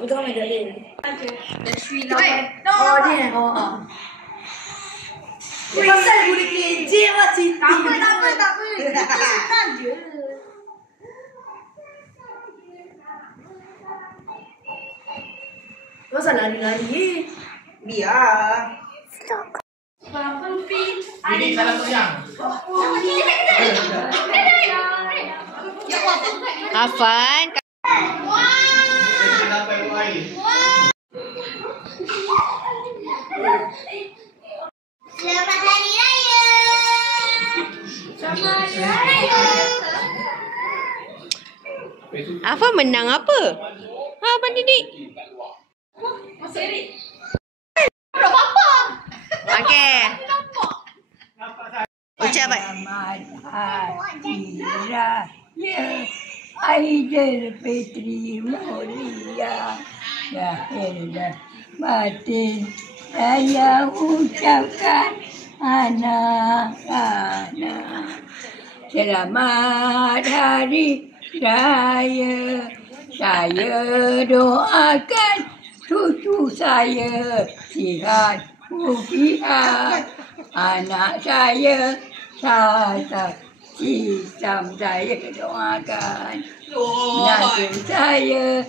Itu kan meja dia. Oh dia. Pasal boleh keje lah Siti. Tak apa. Senang je. Masa lari-lari? Biar. Ini salah siang. Afan. Selamat Hari Raya. Selamat Hari Raya. Afan menang apa? Ha, Abang Didik. Masuk Erik. Okey. Ucapan. Selamat Hari Raya Aidilfitri mulia lahir batin saya ucapkan anak-anak selamat Hari Raya. Saya doakan cucu saya sihat mufiat. Anak saya Sasa Hisam saya doakan. Menantu saya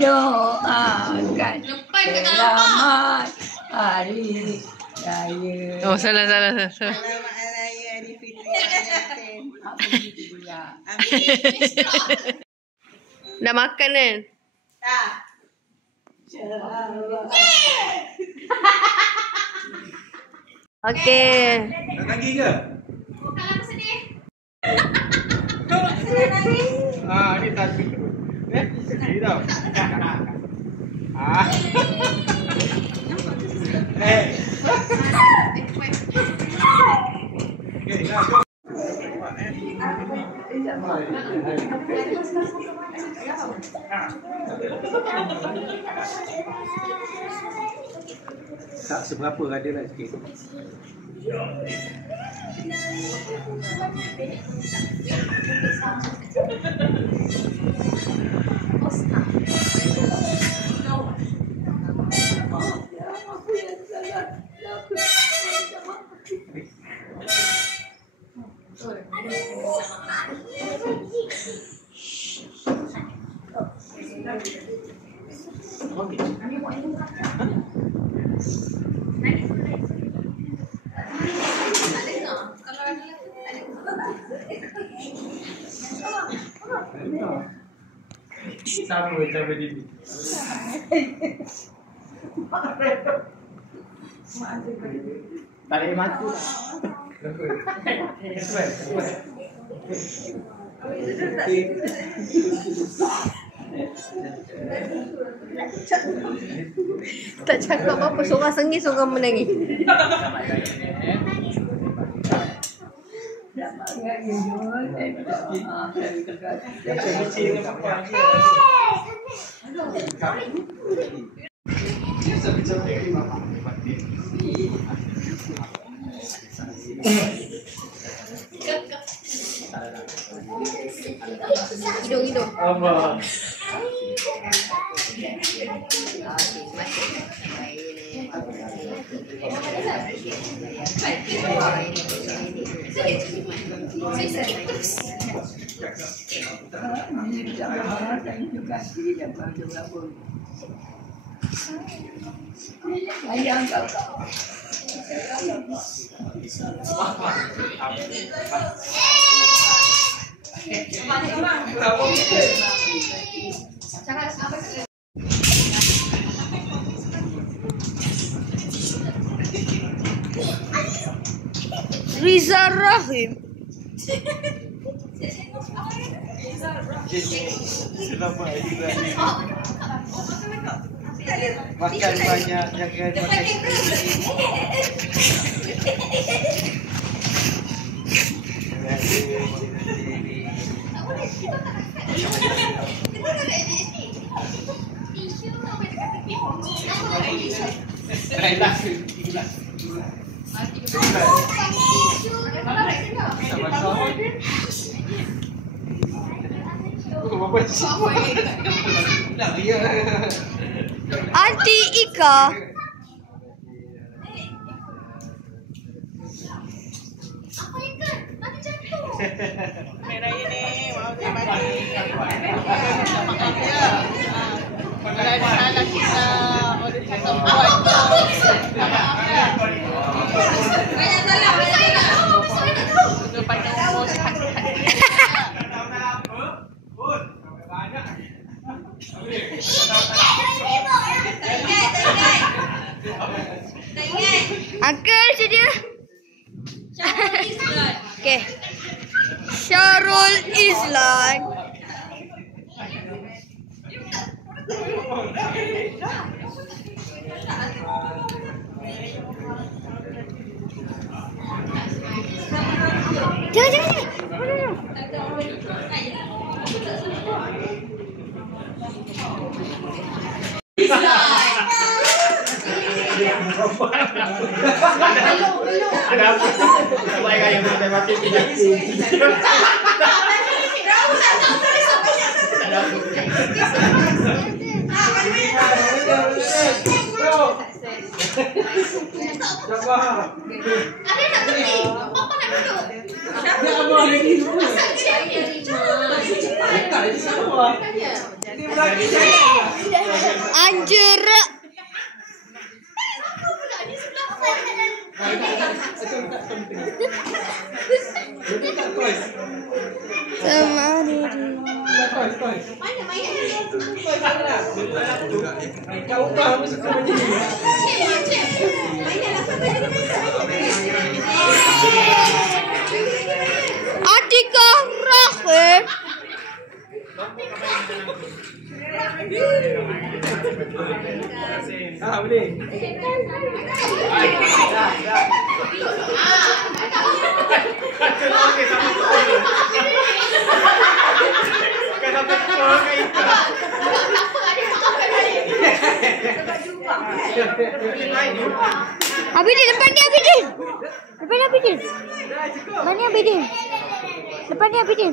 doakan selamat Hari Raya. Oh, salah. Selamat Hari Raya Aidilfitri. Amin. Dah makan kan? Tak. Okey. Nak lagi ke? Kalau aku sedih. Ni tak sedih tau. Tak seberapa, ada lah sikit. Sama dia. Tarik mata. Tak cakap apa-apa, seorang sengih, seorang menangis. Hidung. Apa? Riza Rahim. Selamat Hari Raya. Makan banyak, jangan makan sama-sama. Apa? Aunty Ika. Merah ini, mau terima kasih. Maaf ya. Kalau ada salah kita, boleh cakap buat. Maaf ya. Sudah panjang umur Uncle sedia. Okay. Syarul Islan. Jangan. Ada apa? Baik ayam matematik tidak. Anjera. Sama Atika Rahim. Boleh. Abidin, depan ni Abidin. Depan ni Abidin. Mana Abidin? Depan ni Abidin.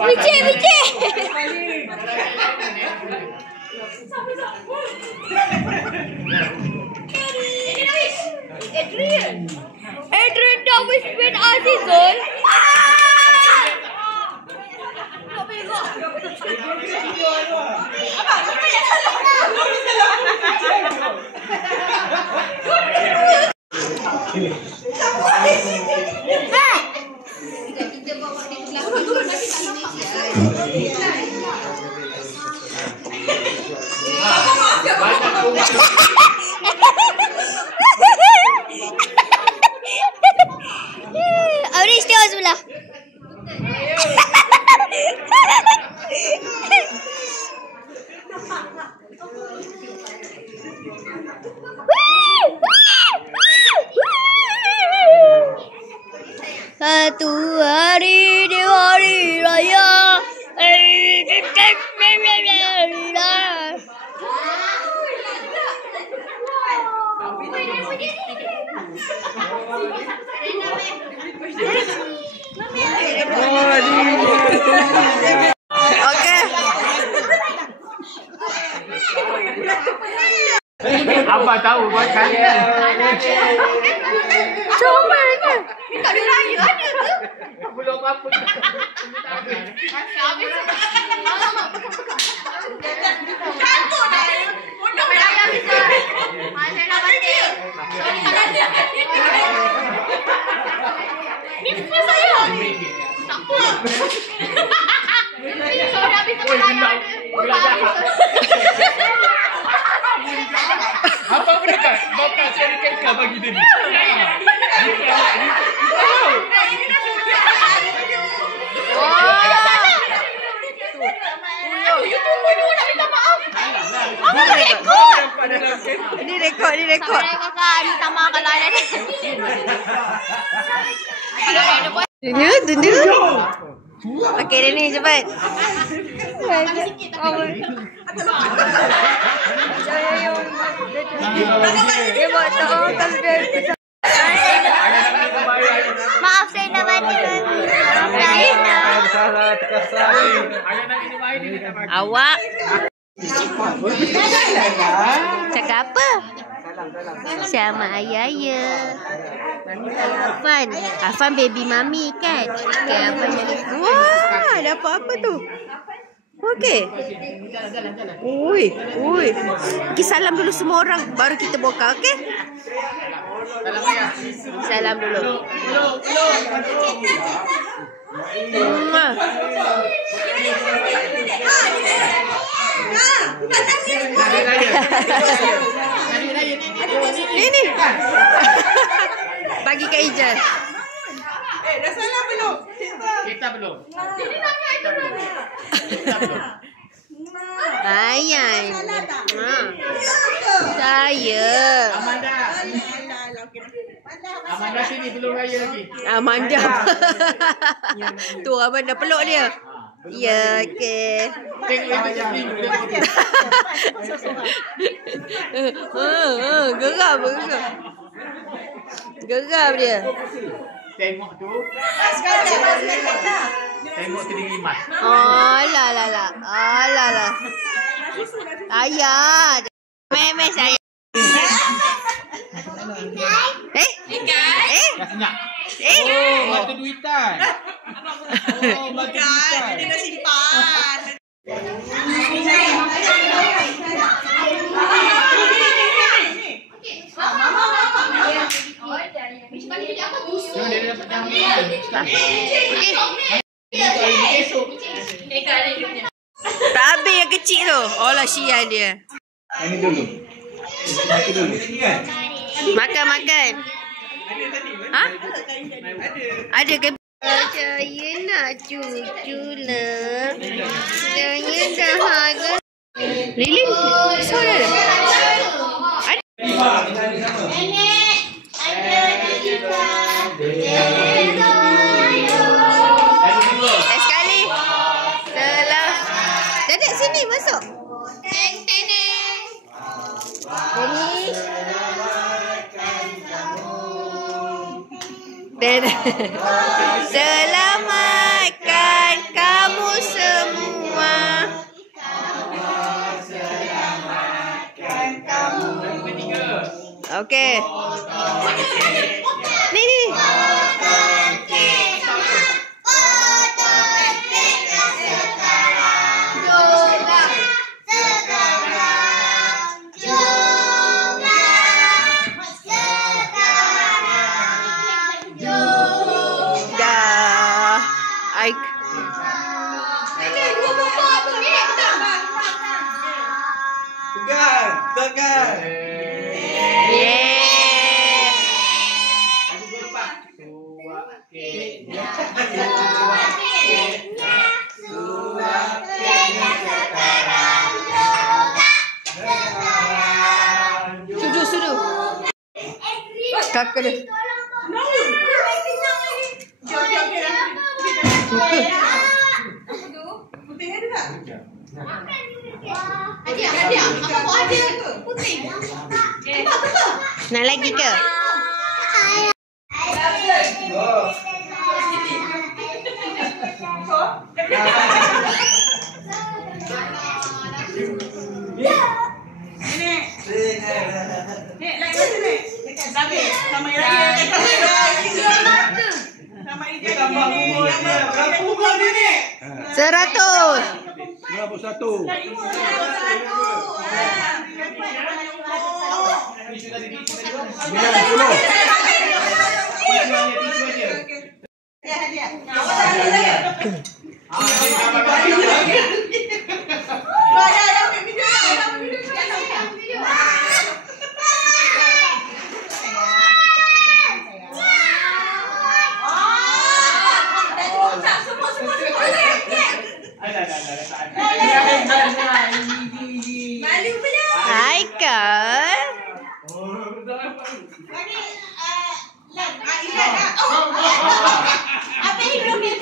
Vijay. Adrian Davis bin Azizul. Abang istiwa sebelah. Satu hari di hari raya. Abah tahu buat kalian. Coba ni. Tak ada raya ada tu. Belum apa. Habis. Kantor dah. Untuk raya habis. Saya nak mati. Sorry tak ada. Ni semua saya. Tak apa. Sorry habis sama raya. Apa mereka? Bapak cari kekal bagi dia ni. Ini rekod. Kakak minta maaf kalau ada ni. Dulu. Okey, dia ni cepat. Dia buat tak. Maaf. Ayah nak minum air ni tak bagi. Awak cakap apa? Sama ayah. Mami saya Afan. Afan baby mami kan? Okay, Afan jadi. Wah, dapat apa tu? Okey. Ui. Kita salam dulu semua orang baru kita buka, okey? Salam dulu. Ini. Bagi Kak Ijaz. Dah salam belum? Kita belum. Ayah. Saya. Amanda sini belum raya lagi. Amanda. Tu Amanda peluk dia. Ya, okey. Tengok itu macam ni. Geram dia. Tengok tu. Tengok kediri mas. Alah. Ayah. Memes saya. Dah senyap. Batu duitan. Batu duitan. Dia dah simpan. Tak habis yang kecil tu. Olah sial dia. Ini dulu. Mati dulu. Makan. Ha? Ada ke? Saya nak cucu lah. Saya dah harga. Lilin? Suara dia? Ada? Sekali. Telah. Dadak sini masuk. Selamatkan kamu semua. Okey. Ni. Pegang. Sudu. Kakak dia. Hadiah. Apa kau ada? Putih. Nak lagi ke? Nek, lain masa ni. Sama Raya. Sama Ijaz. Tambah umur dia. Berapa umur dia ni? 100. Berapa satu? Haikal. Apa hidup dia?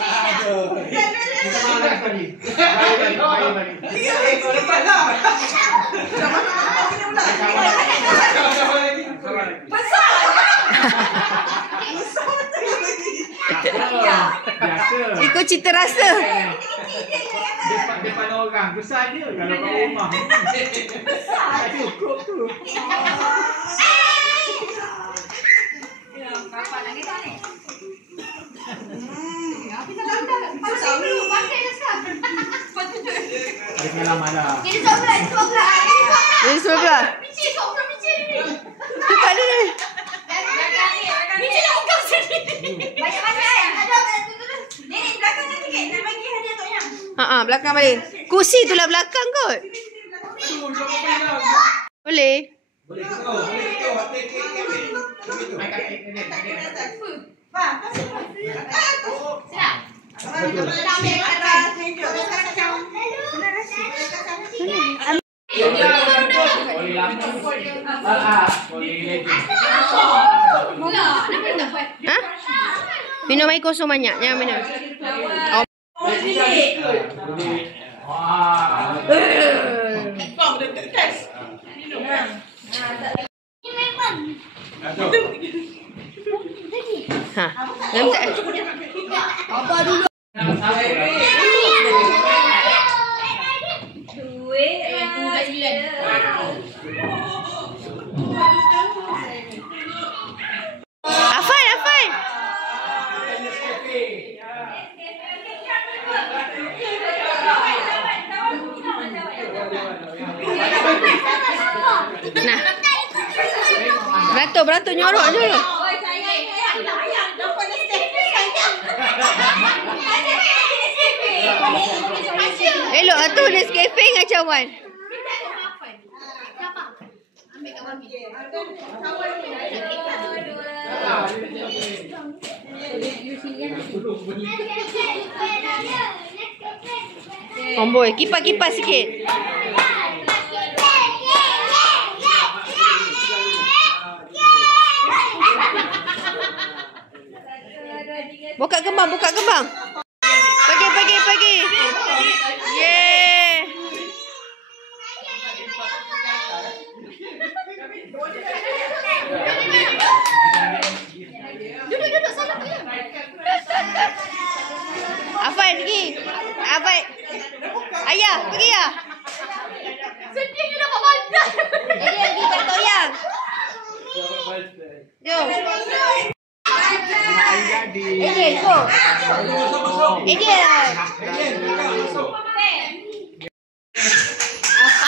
biasa. Ikut cita rasa. Depan orang. Besar je kalau kat rumah. Tak cukup tu. Ada pengalaman lah. Ini sebelah. Ini sebelah. Picit ni. Cepat dia ni. Picit nak buka sini. Banyak-banyak. Ada ni belakang sikit. Nak bagi hadiah Tok Yang. Belakang balik. Kursi tu lah belakang kot. Boleh. Boleh kita. Minum air kosong banyak. Jangan minum. Apa dulu? Afan. Nah. Beratur nyorok je. Elok tu Nescafe dengan cawan. Tomboy, kipas sikit. Buka kembang. Pagi. Yeay. Duduk salah dia. Afan pergi. Ayah, pergi ya. Sedih je dapat bandar. Dia pergi kat Tok Yang. Jom. Adrian, go. Adrian.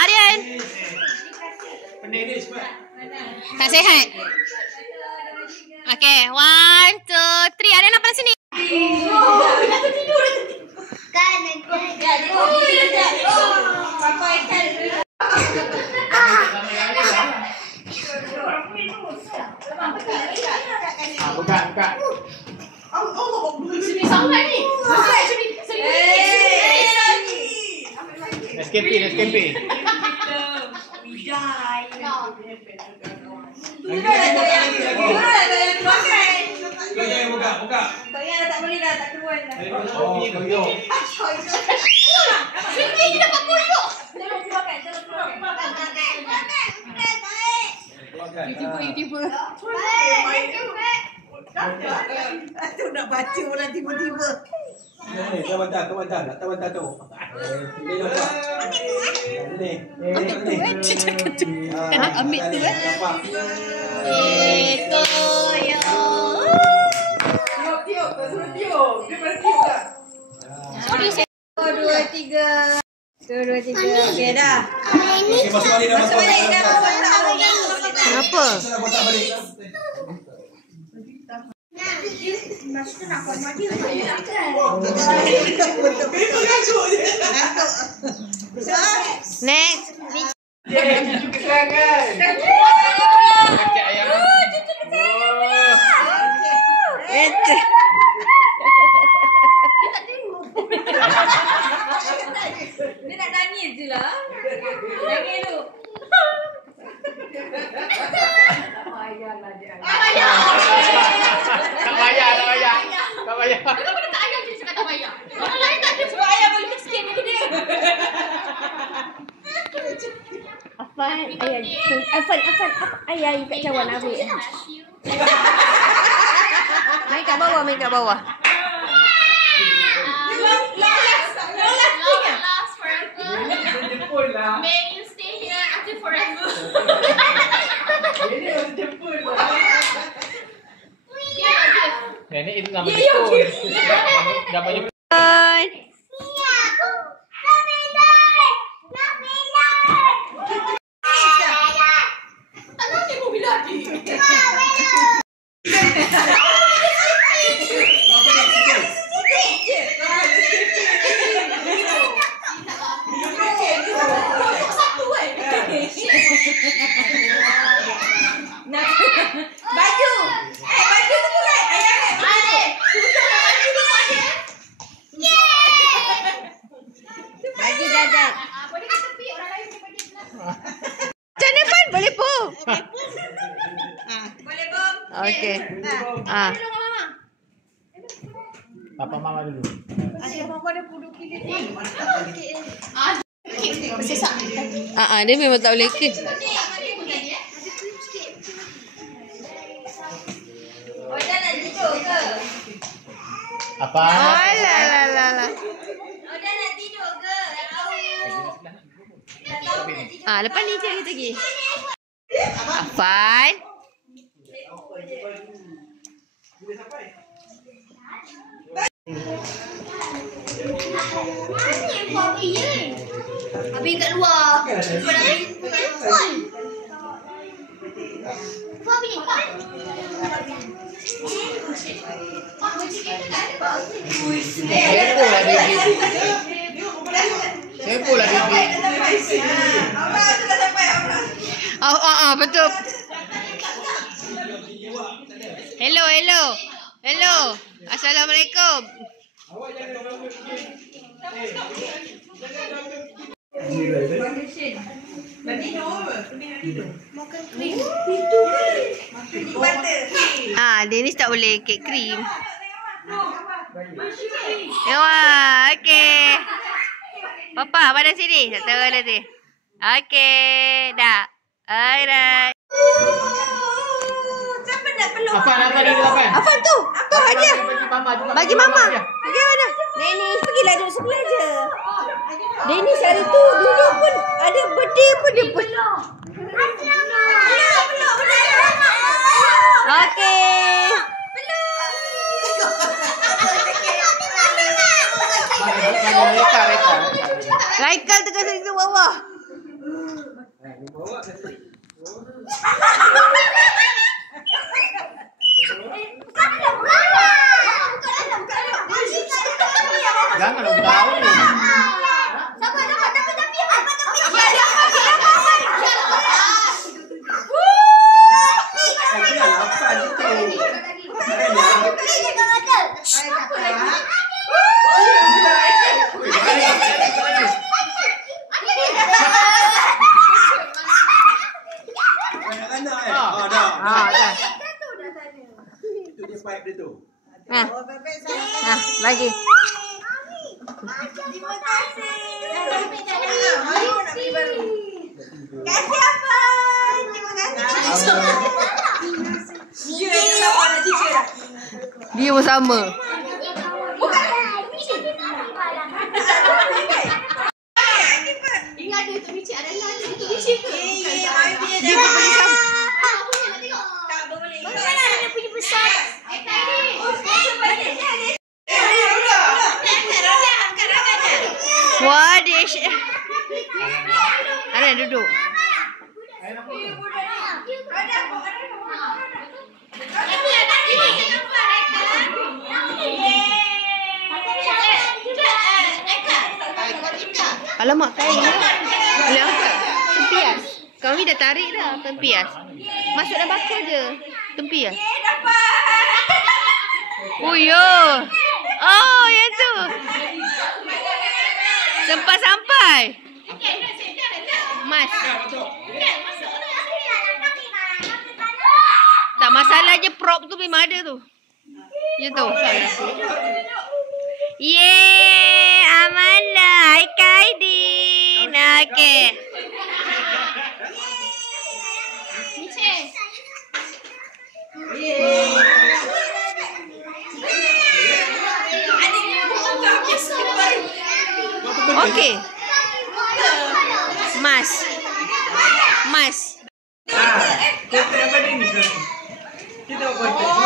Aryan. Tak sihat. Okay, 1, 2, 3. Aryan apa sini? Buka. Sini sangat ni. Nescafe. Buka. Tok Yang tak boleh dah, tak keluar dah. Koyok. Sedih je dapat koyok. Tolong keluarkan. YouTuber. Tu nak baca orang tiba-tiba. Tawan dah tu. Ni. Kena ambil tu Tiup. Dia tiup tak? 2, 3. Okey dah. Masuk balik dah. Kenapa? Next. Dia nak nangis je lah. Nangis dulu. Tak payah. Kenapa tak ayah je cakap tak payah? Orang lain tak ada sebab ayah balik sikit ni dia. Afan, ayah kat cawan ambil. Main kat bawah. last forever. Jemput lah. May you stay here until forever. Ini harus jemput lah. Nenek itu nama jemput. Dapat jemput. Baju. Baju tu bukan. Bagi jajan. Boleh ke tepi orang lain daripada dia pula. Macam mana Pan? Boleh pun. Boleh bom. Okey. Tolong mama. Papa mama dulu. Asyik mama ada puduk kiri ni. Bersesak. Dia memang tak boleh ke. Oh, dah nak tidur ke? Apa? Alah. Oh, dah nak tidur ke? Lepas ni cari lagi. Afan. Habis kat luar. Sepolah baby. Sepolah baby. Abang tu dah sampai abang. Betul. Hello. Assalamualaikum. Dennis tak boleh kek krim. Wah, okey. Papa, pada sini. Tak tahu nanti. Okey, dah. Alright. Siapa nak peluk? Apa dulu apa? Afan tu. Tu hadiah. Bagi mama. Bagi mana? Dennis, pergilah duduk sebelah je. Dennis hari tu duduk pun ada birthday pun dia pun. Okey. Raikal tu kat situ bawah. Jangan lu tahu. Dah. Itu dia pipe dia tu. Bagi. Terima kasih. Baru nak beli baru. Kasih Afan. Terima kasih. Dia kenapa nak cicir? Dia pun sama. Ingat ada tu bicik ada lah tu bicik ke? Dia pun beli sama. Nak tengok. Tak boleh. Mana ada punya besar? Wah, dia Ana duduk. Alamak, kain. Boleh angkat. Tempias. Kami dah tarik dah tempias. Masuk dah bakar je. Tempias. Oh, yo. Oh, yang tu. Sampai. Mas. Tak masalah je prop tu memang ada tu. Ya tu. Yeay, Amanda. Hai Kaidin. Okey. Adik Okey. Mas. Kita apa ni? Kita buat.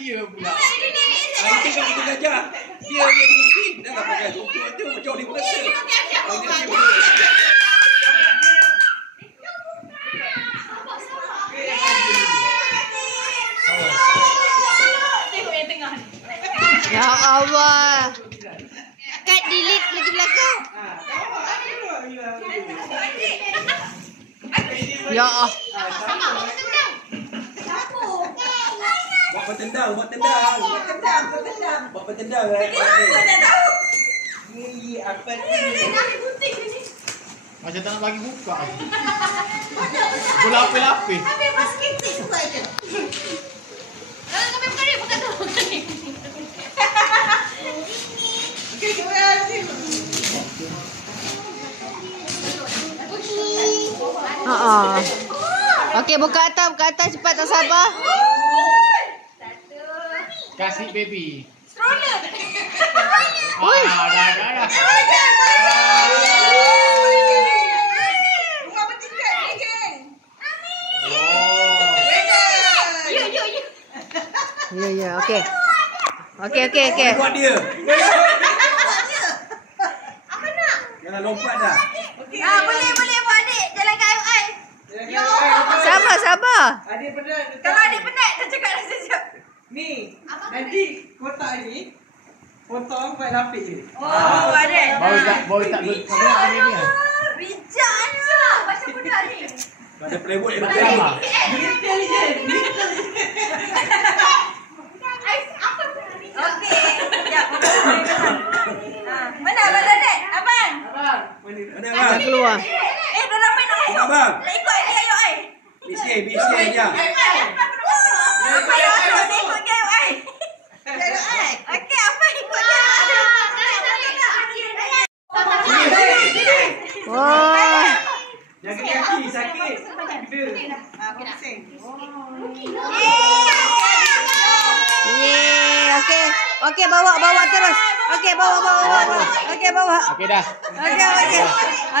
Dia pula. Nanti kalau kita gajah, dia jadi dah tak pakai tu macam ni berasa. Ya Allah. Kat delete lagi belakang. Ya Allah. Buat petendang. Buat petendang. Apa dah tahu? Ni apa ni? Macam tak nak bagi buka. Bola lapis-lapis. Tapi pas kecil tu aja. Kami bukan ni, bukan tu. Okey, kita sini. Okey, buka atas cepat, tak sabar. Kasih baby. Stroller. Dah. Rumah bertingkat ni, geng. Ya, okey. Okey. Buat dia. Apa nak? Jangan lompat dah. Boleh buat adik. Jalan kat air. Sabar. Adik penat. Kalau adik penat, dah cakap dah sekejap. Ni, nanti kotak ni potong buat lapik je. Oh, adik. Baru tak berapa ni. Bijak je. Macam budak ni. Ada playboy yang Sama. Okey. Sekejap. Mana abang adik? Abang. Ada bang? Keluar. Dah ramai nak masuk. Abang. Nak ikut adik ayo ai. BCA je. Apa yang masuk ni ikut ayo ai. Okey, apa ikut dia? Wah. Jaga kaki sakit. Yeay. Okey, bawa terus. Okey, bawa. Okey, bawa. Okey dah.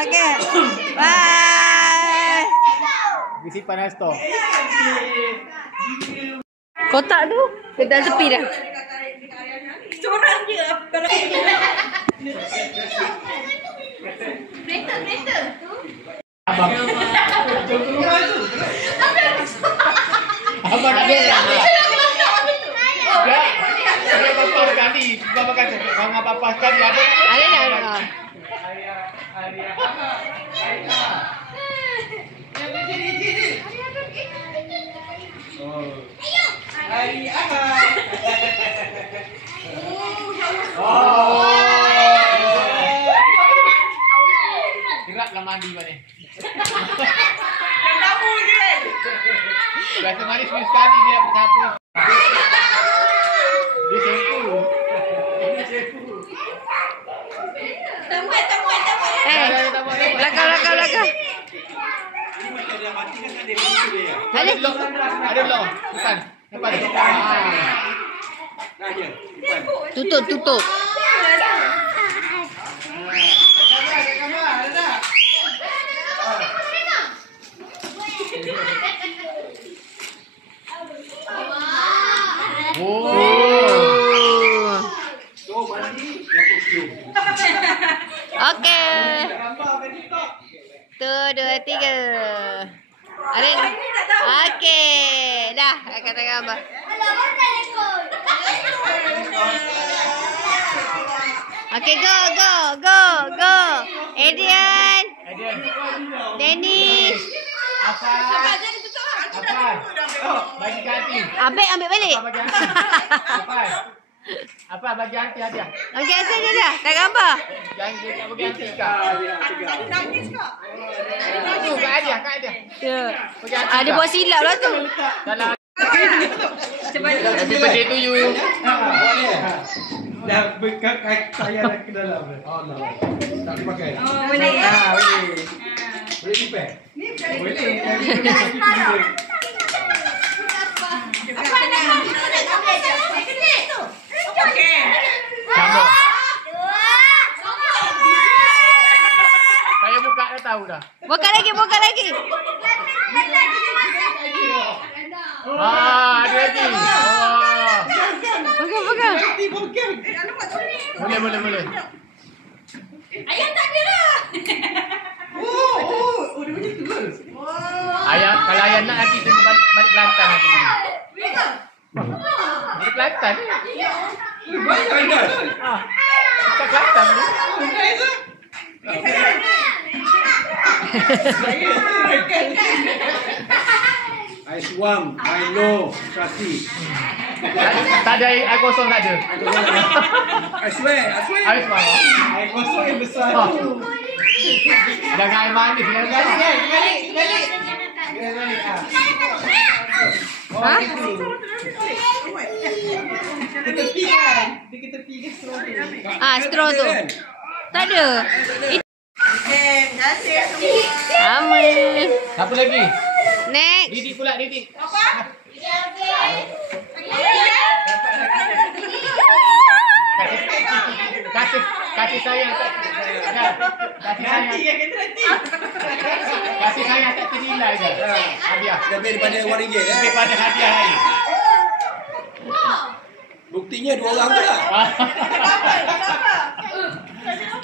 Okey. Bye. Pergi simpan dalam stor. Kotak tu dekat tepi dah. Corang je. Kereta. Abang. Abang ada. Ada papa sekali. Bapa kata, bang papa sekali ada. Ada. Hari apa? Geraklah mandi balik. Tamu je. Biasa mandi sekali dia apa. Dia shampoo. Tamuan. Belakang. Ini macam dia mati kan ada pintu dia. Ada belum? Depan. Dah je. Depan. Tutup. Oh. So mandi yang perfume. Okey. Gambar kan TikTok. 1, 2, 3. Ada. Okey. Dah, kata gambar. Okey, go. Adrian. Dennis. Apa? Bagi ganti. Ambil balik. Apa bagi ganti hadiah? Okey, asal dia dah. Dah gambar. Jangan dia bagi ganti kau. Nangis kak. Tu kat hadiah. Ya. Dia buat silap lah tu. Dalam Happy birthday to you. Dah bekat saya dah ke dalam. Oh no. Tak boleh pakai. Oh, boleh ya? Boleh. Boleh lipat? Boleh. Apa nak Sama. Saya buka dah tahu dah. Buka lagi, buka lagi. Ada lagi. Wah. Buka, buka. Boleh. Ayah tak ada dah. Oh, dia macam tu ke? Ayah, kalau ayah nak nanti tunggu balik Kelantan nanti. Balik Kelantan ni. Banyak anda. Dekat Kelantan ni. Ais wang, Milo, Sasi. Tak ada air kosong tak ada. I swear. Air wang. Air kosong yang besar Oh. tu. Jangan air manis. Jangan. Ha? Ke tepi kan? Dia ke tepi ke straw tu? Straw tu. Tak ada. Dah siap semua. Sama. Siapa lagi? Next. Didik pula, Didik. Kasih sayang tak kasih sayang tak ternilai ke? Hadiah. Lebih daripada RM1 Daripada hadiah lain. Buktinya 2 orang tu lah.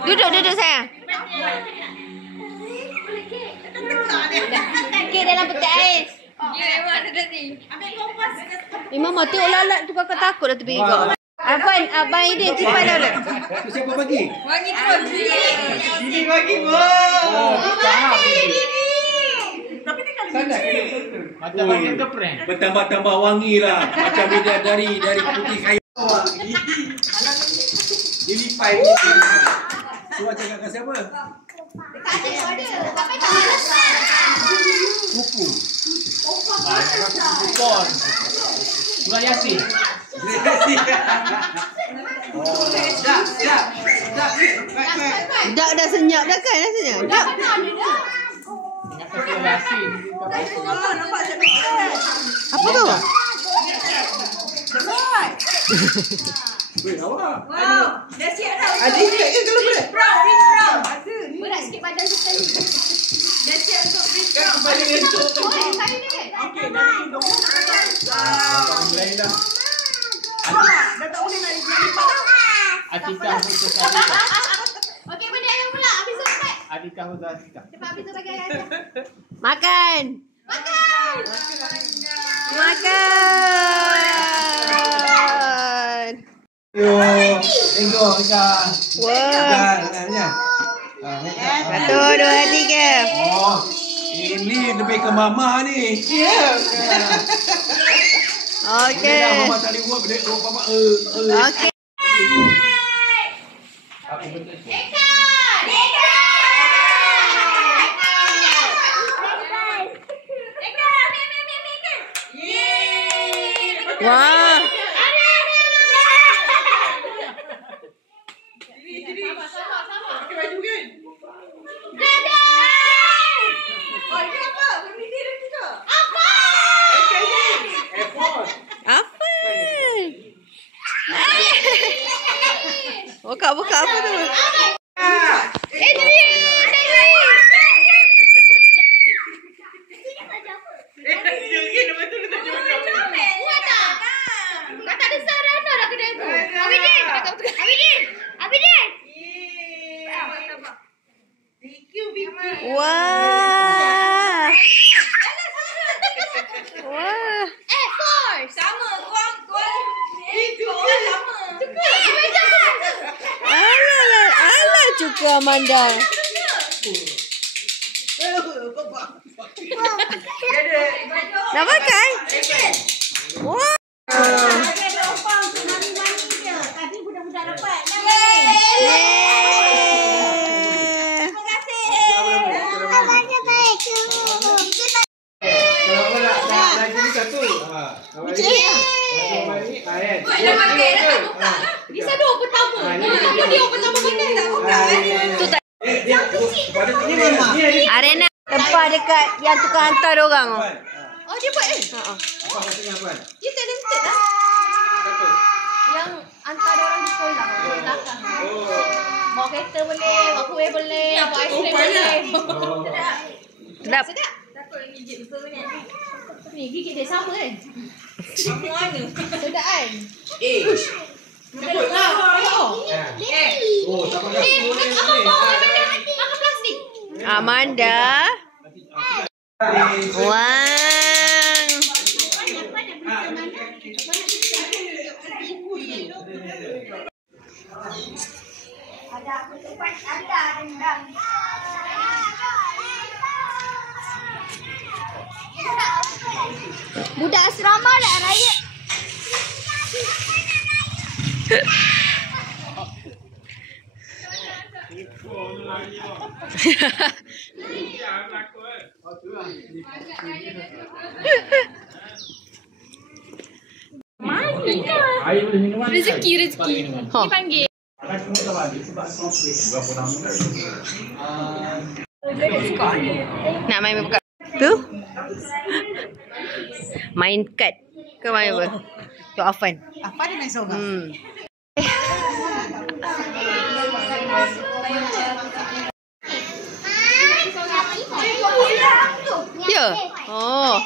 Duduk sayang. Kek dalam peti ais. Mama tu lalat tu kakak takut dah tepi kau. Abang ini simpan dah. Tu siapa bagi? Wangi terus. Ini bagi bos. Faham. Sangat. Macam bagi ke prank. Bertambah-tambah wangi lah. Macam beda dari putih kayu. Dilipai ni. Tu cakap kat siapa? Kuku. Kupon. Surah Yasin. Dak dah senyap dah kan rasanya? Dak. Ingat Surah Yasin. Apa tu? Weh, awak. Wow, dah siap dah. Ada ikat ke kalau boleh? Brown. Berat sikit badan sekali. Dah siap untuk fish brown. Balik untuk. Okey, dah duduk. Lain dah. Dah tak boleh nak lipat dah. Atikah untuk Atikah. Okey, benda ayam pula. Habis tu cepat. Atikah untuk Atikah. Cepat habis tu bagi ayam. Makan. Makan. Yo, tengok ikan. Wah. Ikan. 1, 2, 3. Oh, ini lebih ke mama ni. Okey. Mama tak boleh buat benda papa. Okey. Apa bentuk tu? Wah. Apa? Buka apa tu? Wah. Wah. Sama, kuang. Itu sama. Alah cukup Amanda. Nak makan? Wah. Tapi budak-budak dapat. Di sana pertama. Dia pertama pakai tak buka. Tu tak. Arena tempat dekat yang tukang hantar orang tu. Oh dia buat Apa maksudnya apa? Dia talented lah. Yang antara orang di sekolah. Belakang. Bawa kereta boleh, bawa kuih boleh, bawa aiskrim boleh. Sedap. Takut nak gigit betul ni. Ni gigit dia sama kan? Sama mana? Sedap kan? Sebutlah. Oh, tak pakai. Makan plastik. Amanda. Wang. Budak asrama nak raya. Rezeki. Ha. Dipanggil. Nak main buka. Tu? Main kad ke main apa? Tu Afan. Apa dia main sorang? Ya. Oh.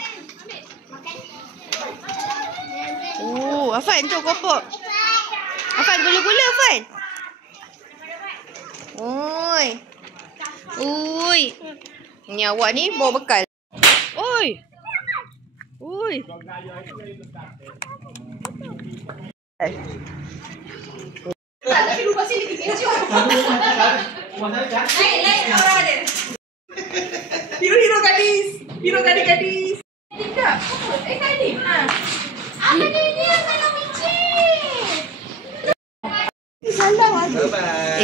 Oh, Afan tu kopok. Afan gula-gula Afan. Oi. Oi. Ni awak ni bawa bekal. Oi. Oi. Tapi lupa sini kecoh. Lain orang dia. Hero gadis. Hero gadis. Tidak. Tadi. Apa ni salam micin.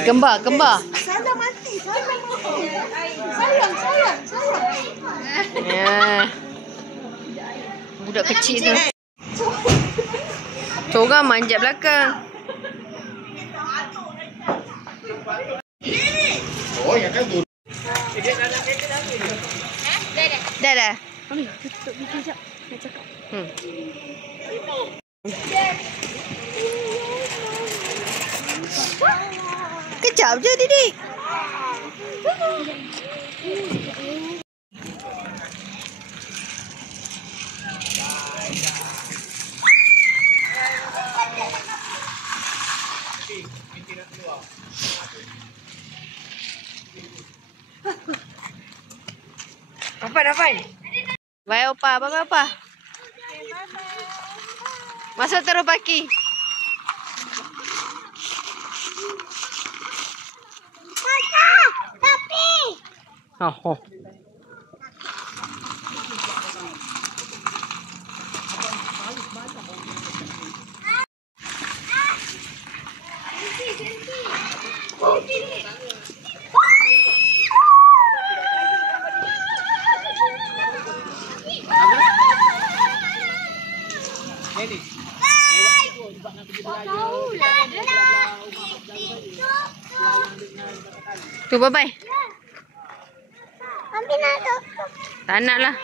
Kembar. Salam mati. Sayang. Ya. Budak kecil tu. Seorang manjat belakang. Oh, yang kan tu. Dah. Tutup video jap. Nak cakap. Kejap je Didik. Afan. Bye opa, bye opa. Masuk terus paki. Tapi. Oh. Tu bye-bye. Ambil nak tu. Tak nak lah.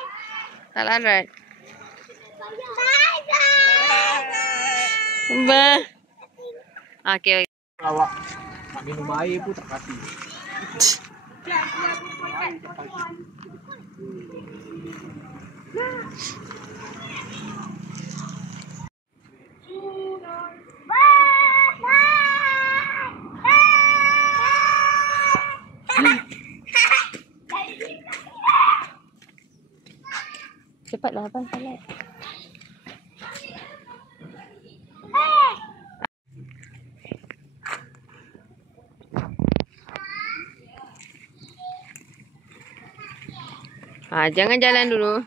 Tak larat. Bye. Okey. Awak nak minum air pun tak kasih. Cepatlah abang salat. Jangan jalan dulu.